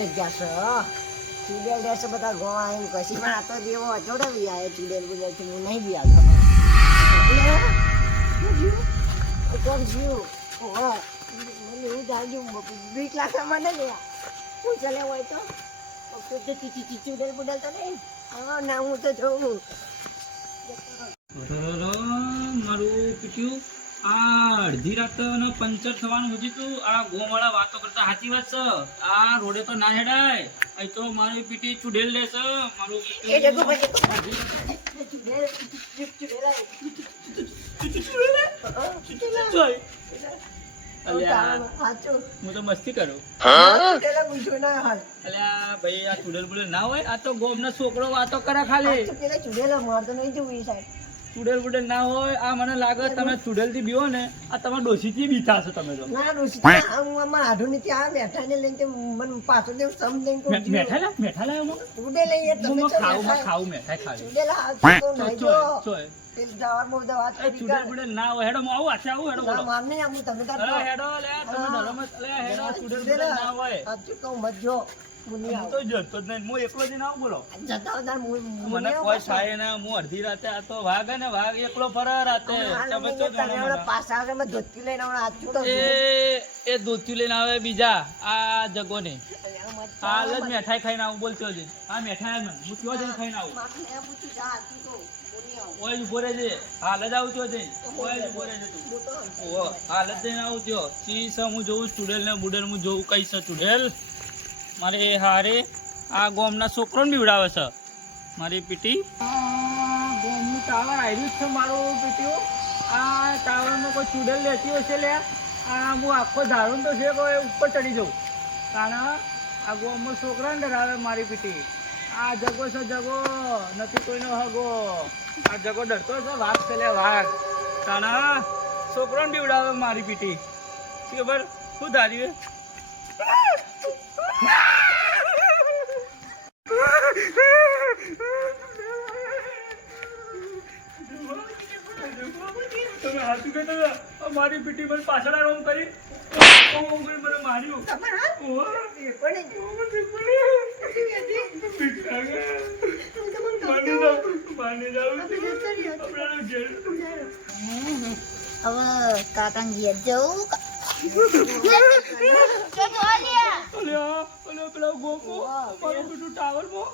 જગ્યા છે. ચૂડેલ રહેશે બધા ગોવા એમ કશી પણ આ તો જેવો અચોડે બી આવે ચૂડેલ બુડેલથી હું નહીં બી આવતો કોણ જીવ? ઓહો મને બીક લાગે મને ગયા હું ચાલે હોય તો? ચૂડેલ બુડેલ તો નહીં. હા, ના, હું તો જોઉં. મારું પીટ્યું. આ અડધી રાત પંચર થવાનું હજી તું આ ગોવાળા વાતો કરતા સાચી વાત છે. આ રોડે તો ના હેડાય. અહીં તો મારી પીટી ચુડેલ લેશે મારું જોઈ. હું તો મસ્તી કરું. ચૂડેલા પૂછ્યું ના હાલ. અલ્યા ભાઈ આ ચુડેલ બુડેલ ના હોય? આ તો ગોમનો છોકરો વાતો કરે ખાલી. ચુડેલા મારતો નહીં જોવું એ સાઈડ ચુડેલ બુડેલ ના હોય આ મને લાગે તમે ચુડેલથી બીવો ને આ તમે ડોસી થી બીતા છો તમે તો ના ડોસી હું અમાર આઢો નીચે આ બેઠા ને લઈને મને પાછો દેવ સમ કહું મે- બેઠા લા બેઠા લાયો હું ચૂડે લઈએ તમે હું ખાવું હું. ખાવું મેઠાઈ ખાવી ચૂડેલા હાથ તો તો નહીં જો. પેલી વાત એ કરી ચૂડેલ. બુડેલ ના હોય હેડો હું આવું આછે આવું હેડો ના, માર નહીં આવું, તમે તાર. હેડો લે તમે હા. ધરો મત લે હેડો ના, ચૂડેલ ચૂડેલા. ના હોય સાચું કહું, મત જો. તો જતો જ નહીં. હું એકલો જઈને આવું બોલો. મને કોઈ. ના હું અડધી રાતે આ તો વાઘ ને વાઘ એકલો ફરે રાતે. હાલ તમે તો તને જાણો હમણાં મને. પાછા આવે, મેં ધોતી લઈને હમણાં હાથ છૂટો છું. એ એ દૂધથી લઈને આવે બીજા આ જગો ને હાલ જ મેઠાઈ ખાઈને આવું બોલતો જઈને આ મેઠાઈ મને હું કયો જઈને ખાઈને આવું? જા. ઓય ઊભો રહેજે. હાલ જ આવતો છો જઈને. ઓય જ ઊભો રહેજે તું. હાલ જ જઈને આવું થયો ચી હું જોઉં ચુડેલ ને બુડેલ હું જોઉં કઈ છે ચુડેલ? મારે હારે આ ગોમના છોકરોને બીવડાવે છે. મારી પીટી. ગોમનું ટાવર આવ્યું જ છે મારું પીટીઓ. આ ટાવરમાં કોઈ ચૂડલ લેતી હશે લે? આ હું આખો ધારું તો છે કોઈ ઉપર ચડી જાઉં. કારણ આ ગોમનો છોકરાને ડરાવે મારી પીટી. આ જગો છે જગો, નથી કોઈનો હગો. આ જગો ડરતો છે વાઘ છે લે વાઘ કારણ છોકરાને બીવડાવે મારી પીટી. ખબર? શું ધાર્યું તમે હાથું કે મારી પીટી પર પાછળ આમ કરી. ઓમ ઓમ કરી મને માર્યું. તમે હા? હવે કાકા ઘેર જવું અલ્યા, અલ્યા, પેલા ગોપો, મારું પેલું ટાવરમાં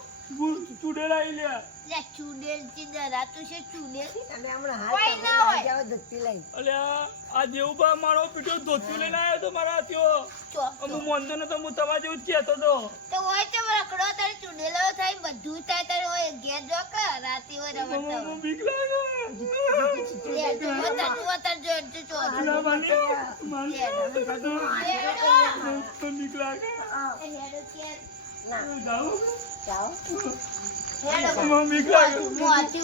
ચૂડેલા આઈ લ્યા. ચુડેલથી ડરાતું છે ચુડેલ તમે હમણાં તમે ધોતી. અલ્યા, આ મારો પીટો ધોતું લઈને આવ્યો તો મારા. ચો હું મોનતો નતો, હું તમારા જેવું જ કહેતો તો. તો હોય તો રખડો તારે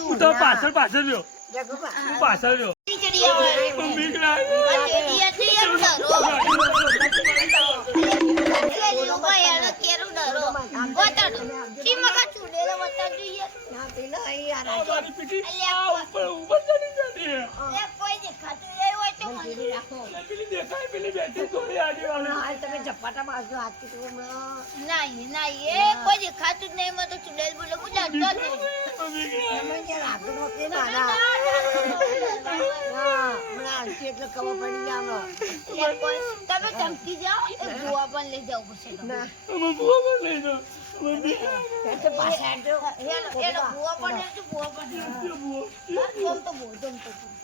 હું તો પાછળ પાછળ રહ્યો. પાછળ રહ્યો. બીક લાગે. હમણાં હાલ તમે ઝપાટા મારજો હાથથી તો હમણાં. નહીં નહીં એ કોઈ દેખાતું જ નહીં મને તો ચુડેલ બોલો હું ડરતો જ નહીં ને. ના, એટલે ખબર પડી જાય તમે ધમકી જાઓ એ ભૂવા પણ લઈ જાવ પડશે તો. ના, બુઆ પણ લઈ જાઓ. ભૂવા પણ ભૂવા પણ જમતો ભૂવો, જમતો ભૂવો.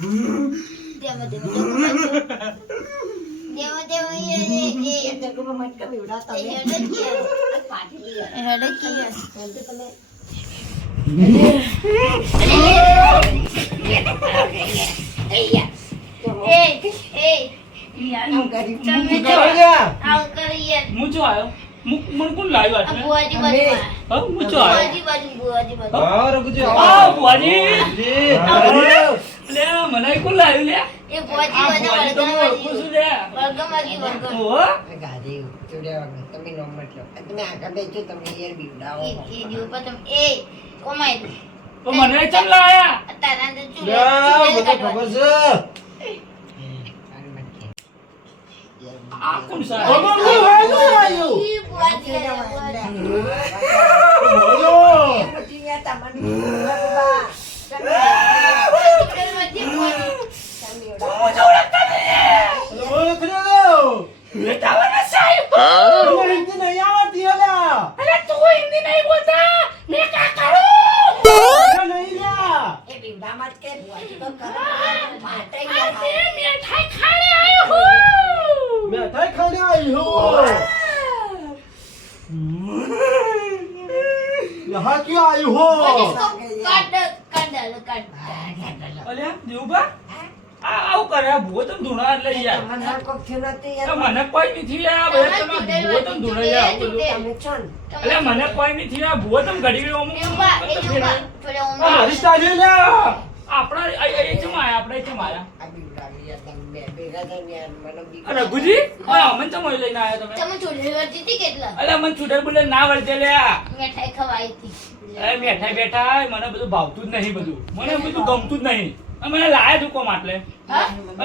છે? તેમાં તેમાં યાર એ એ એ મટકા બીવડાવતા એ નહીં. હેડો જ યાર. આ ફાટી ગઈ યાર. હેડો જ યાર. હેઠે તમે એ એ યાર આમ કરી. તમે તો આવું કરી યાર હું જો આવ્યો મને કોણ લાવ્યું આટલે? બુઆજી બાજુ હા, હું આવ્યો? બુઆજી બાજુ, બુઆજી બાજુ. હા, રઘુજી, આવો. લે, મને કોણ લાવ્યું લે? એ બાજુ તો હું ઓળખું છું લે. વર્ગમાંથી વર્ગ. ઓહો. ગાડી ચડ્યા તમે નો મતલબ તમે આગળ બેસો તમે યાર બીવડાવો એ- એ જેવું પણ તમે- એ, કોમાય દે. તો મને ચમ લાયા તારા અંદર ચૂલે- લ્યા, ચૂલે મને ખબર છે. આ કોણ છે? આમાં હું વાંધો આવ્યો? ઈ બુઆજી આવ્યા, બુઆજી. બોલો. ચૂડેલમાંથી બુઆજી. ઓળખ લ્યો. બેટાવાના સાહેબ. મને હિન્દી નહીં આવડતી અલ્યા. અરે તું હિન્દી નહીં બોલતા મેં કા કરું અલ્યા નહીં લ્યા. એ બીવડામાં જ કે બુઆજી તો કરો. માટે આજે યાર. મીઠાઈ ખાને આયો હું મીઠાઈ ખાને આવ્યો. यहाँ क्यों आई हो બુઆજી તો કાઢ દે, કાઢ દે, કાઢ દે. અલ્યા દેવબા આ આવું કરે આ ભૂવો તમ ધૂણા એટલે યાર તમને હાલ કોક થયું નથી યાર. તો મને કોઈ નથી આ બધા તમે ભૂવો તમ ધૂણા યાર આવું બધું. તમે છો ને. અલ્યા મને કોઈ નથી આ ભૂવો તમ ઘડી ગયો અમુક એ ઉભા, એ જ ઉભા. થોડા આ ઊંધા. મારી સ્ટાઈલ લ્યા આપણા અહીં અહીં ચમ આયા આપણે ચમ આયા બીવડાવી યાર તમે મને લઈને તમે. તમે ચૂડેલ વળતી હતી કેટલા? અલ્યા મને છૂટેલ બુટેલ ના વળતે લ્યા મીઠાઈ ખવાઈ હતી. અરે બેઠા બેઠા મને બધું ભાવતું જ નહીં બધું. મને બધું ગમતું જ નહીં. મને લાયા તું કોમ આટલે?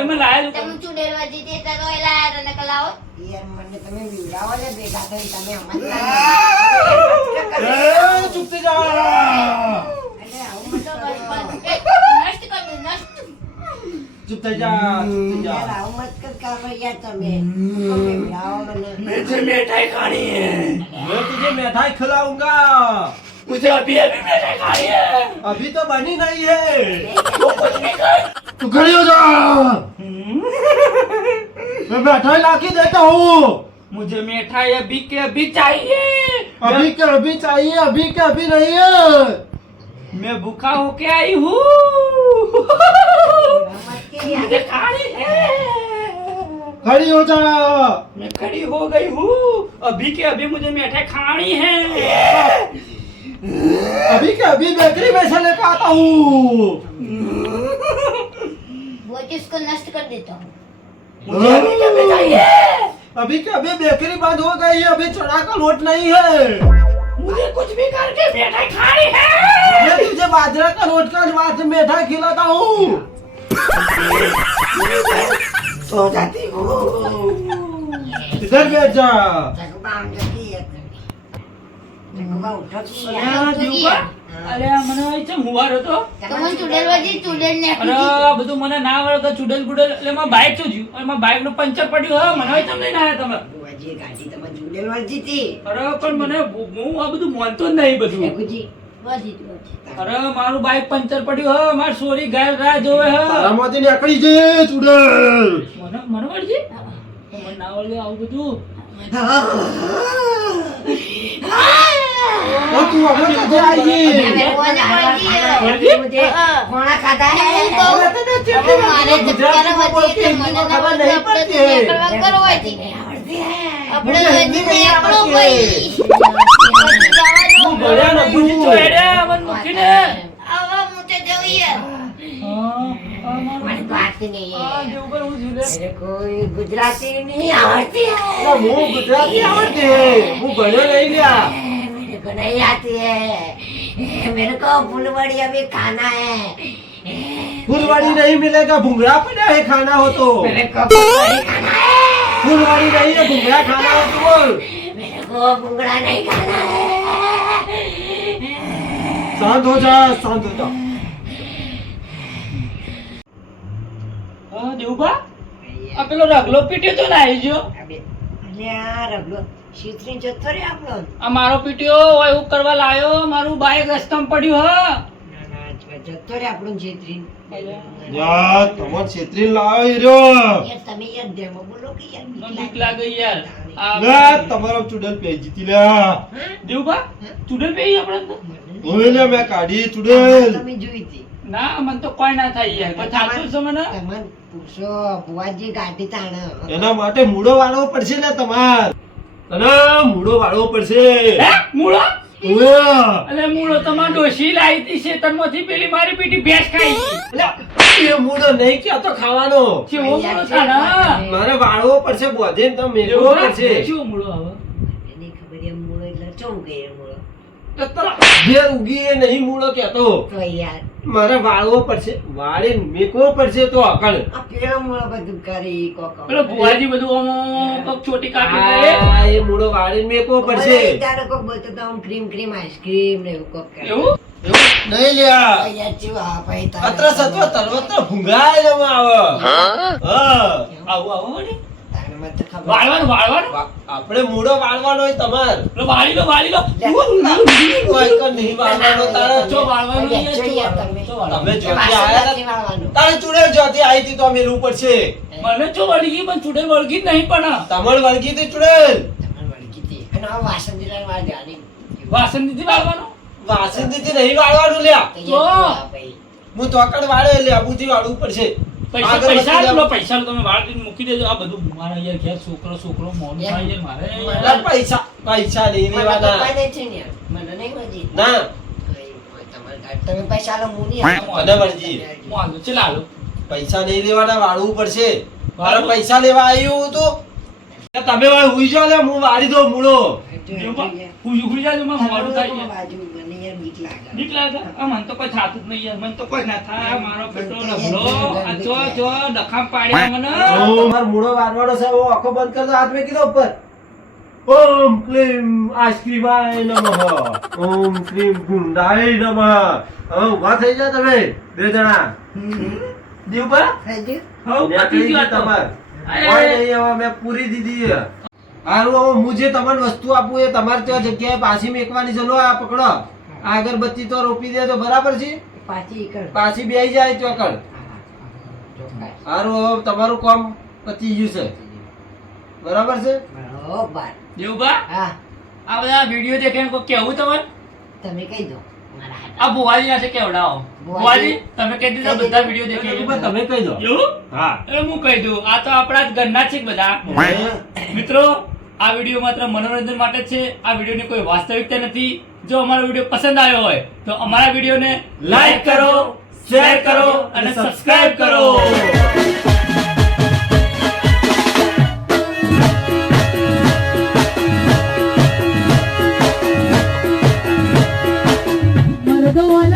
મને લાયા તું તમે ચૂડેલ તો એલા તને કલાઓ. યાર મને તમે બીવડાવો ને ભેગા તમે ચૂપ થઈ અરે આવું મત નષ્ટ કર નષ્ટ. मुझे मिठाई खानी मैं है अभी तो बनी नहीं है कुछ नहीं कर तू खड़ी हो जा मैं मिठाई लाके देता हूँ मुझे मिठाई अभी के अभी चाहिए अभी के अभी चाहिए अभी के अभी नहीं है मैं भूखा होके आई हूँ मुझे खानी है खड़ी हो जा। मैं खड़ी हो गई हूँ। अभी के अभी मुझे मिठाई खानी है। अभी के अभी बेकरी में से लेकर आता हूँ। वो जिसको नष्ट कर देता हूँ। मुझे अभी के अभी चाहिए अभी के अभी बेकरी बंद हो गई है अभी चढ़ा का लोट नहीं है। मुझे कुछ भी करके मिठाई खानी है। मैं तुझे बाजरा का रोट का बाद में खिलाता हूँ। सो जाती हूँ इधर बैठ जा જગબા આમ જતી યાર તમે જગબા ઉઠો છો યાર અલ્યા, દેવબા, અલ્યા, મને અહીં ચમ હુવારો તો તમે ચૂડેલ વળતી ચૂડેલ ને અરે આ બધું મને ના વળગે ચુડેલ બુડેલ એટલે મારું બાઇક શું થયું અને મારા બાઇક નું પંચર પડ્યું હા મને હવે તમે લઈને આવ્યા તમે બુઆજીએ ગાડી તમે જુડેલ વળજી હતી અરે પણ મને હું આ બધું માનતો જ નહીં બધું ભેગુજી વધી વધી અરે મારું બાઈક પંચર પડ્યું હ. મારી સોરી ગાય રાહ જોવે હ. તારામાંથી નીકળી જે ચુડે મને મને વળજી મને ના વળગે આવું બધું. ओ गुजराती नहीं आवड़ती है। मुँह गुजराती आवड़ती है। मुँह बनो नहीं गया। मेरे को नहीं आती है। मेरे को फुलवाड़ी अभी खाना है। फुलवाड़ी नहीं मिलेगा भुंगरा पड़ा है खाना हो तो। मेरे को खाना है। फुलवाड़ी नहीं है भुंगरा खाना हो तो बोल। मेरे को भुंगरा नहीं खाना है। शांत हो जा शांत हो जा। हाँ, देवबा આ પેલો રગલો પીટ્યો તો ને આવી ગયો. રગલો. શીતરી જતો રે આપણો? આ મારો પીટ્યો હોય એવું કરવા લાયો. મારું બાઈક રસ્તામાં પડ્યું હા. ના ના જતો રે આપણો શીતરી યાર તમાર છેતરી લાવ્યો હીરો. યાર તમે યાર દેવો બોલો કે યાર બીક બીક લાગે. યાર. આ તમારો ચુડેલ પે જીતી લ્યા દેવુભા, ચૂડેલ પેઈ આપણે તો? હવે લે મેં કાઢી ચુડેલ. તમે ના મને તો કોઈ ના થાય યાર. કોઈ થાતું છે મને. તમને પૂછો બુવાજી ગાડી તાણ. એના માટે મૂળો વાળવો પડશે ને તમાર. અને મૂળો વાળવો પડશે. હે? મૂળો? અલે મૂળો તમાર ડોશી લાઈતી છે શેતરમાંથી પેલી મારી પીટી ભેંસ ખાઈ. અલે એ મૂળો નહીં કે તો ખાવાનો. કેવો મૂળો થાય મારે વાળવો પડશે બોધે તો મેકવો પડશે. શું મૂળો આવે એની ખબર એમ મૂળો એટલે ચમ મૂળો. ઘેર ઉગી એ નહીં મૂળો કેતો મારે વાળવો પડશે. વાળી મેકવો પડશે તો અકળ. પેલો મૂળો બધું કરી કોક પેલો ભુવાજી બધું આમ કોક છોટી કાપી આ એ મૂળો વાળે મેકવો પડશે. તારે કોક બોલતો તો આમ ક્રીમ ક્રીમ આઈસ્ક્રીમ ને એવું કોક કરે. એવું? એવું નહીં લ્યા. યાર ભાઈ તારે. અત્ર સત્વ તરવત્ર ભૂંગાય જમા આવે હા. આવું આવું વાળવાનું વાળવાનું? આપણે મૂળો વાળવાનો હોય તમાર. વાળી લો વાળી લો નહીં વાળવાનો તારે. જો વાળવાનું તમે. વાળવાનું. જોતી આયા તારે ચૂડેલ જોતી આવી હતી તો મેલવું પડશે. મને જો વળગી પણ ચૂડેલ વળગી નહીં પણ તમળ વળગી હતી ચૂડેલ? તમળ વળગી હતી. અને આ વાસણ દિલાને વાળ વાસણ દીધી વાળવાનું? નહીં વાળવાનું લ્યા. તો. હું તોકડ વાળે લ્યા આબુથી વાળવું પડશે. પૈસા પૈસા લો પૈસા તમે વાળ દીને મૂકી દેજો. આ બધું મારા યાર ઘેર છોકરો છોકરો મોડું થાય છે મારે પૈસા પૈસા નહીં મને લેવાના નહીં ને. તમે પૈસા લો મને પૈસા નહીં વાળવું પડશે. મારે પૈસા લેવા આવ્યું તો. તમે વાળ હુઈ જાઓ લે હું વાળી દો મૂળો. હું ઉઘડી જાજો મોડું થાય બાજુ મને યાર બીક લાગે. બીક લાગે? આ મને તો કોઈ થાતું જ નહીં યાર મને તો કોઈ ના થાય મારો પેટ્રોલ જો જો ડખામ પાડ્યા મને. તમારો મૂળો વાળવાનો છે હું આંખો બંધ કરી દો હાથ મેં કીધો ઉપર. ઓમ ક્લીમ આઈસ્ક્રીમાય નમઃ ઓમ ક્લીમ ગુંડાય નમઃ. હવે ઊભા થઈ જાઓ તમે બે જણા. દીવ પર થઈ ગયું? પતી ગયો તમાર. અરે. નહીં હવે મેં પૂરી દીધી હારું હવે હું જે તમને વસ્તુ આપું એ તમારે ત્યાં જગ્યાએ પાછી મેકવાની ચલો આ પકડો. આ અગરબત્તી તો રોપી દે તો બરાબર છે? પાછી પાછી બેસી જાય ચોકડ. હવે તમારું કામ પતી ગયું છે. બરાબર છે. હા. આ બધા વીડિયો દેખીને કોઈ કેવું તમારે? તમે કહી દો. આ ભુવાજી પાસે કેવડાવો. ભુવાજી તમે કહી દીધા બધા વીડિયો દેખી તમે કહી દો. એવું? હા. એ હું કહી દઉં. આ તો આપણા જ ઘરના છે બધા. મિત્રો આ વીડિયો માત્ર મનોરંજન માટે છે. આ વિડીયોની કોઈ વાસ્તવિકતા નથી. જો અમારો વીડિયો પસંદ આવ્યો હોય તો અમારા વિડીયોને લાઈક કરો. શેર કરો અને સબસ્ક્રાઇબ કરો. લાગે